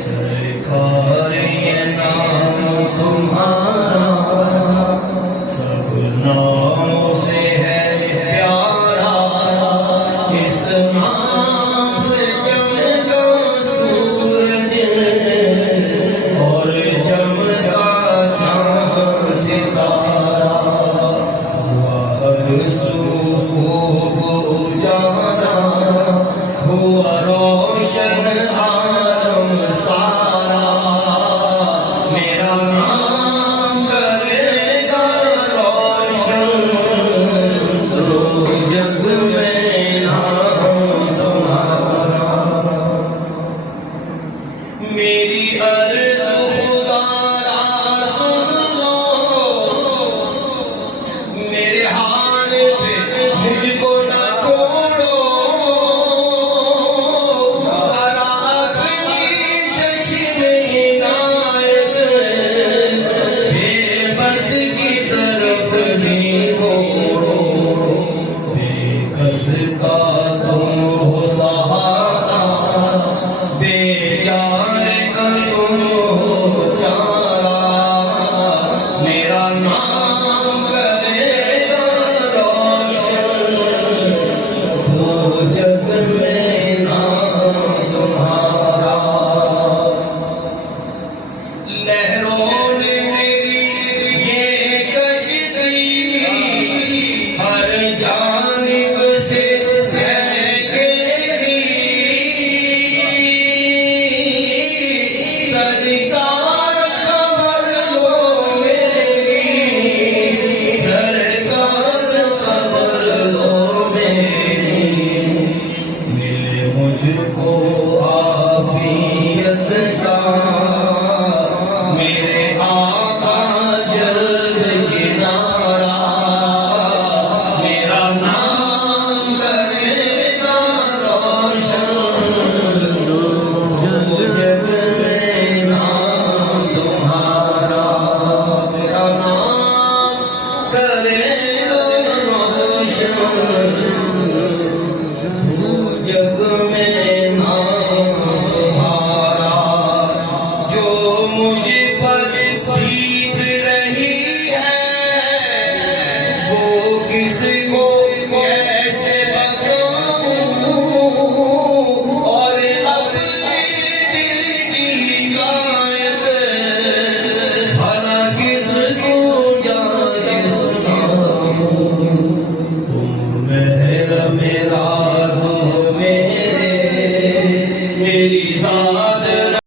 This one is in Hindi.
सरकार ये नाम तुम्हारा सब नामों से है प्यारा, इस नाम से चमका सूरज और चमका चाँद सितारा, हर सू खूब उजाला हुआ रोशन आलम सारा, मेरा नाम करेगा रोशन तो जग में नाम तुम्हारा। मेरी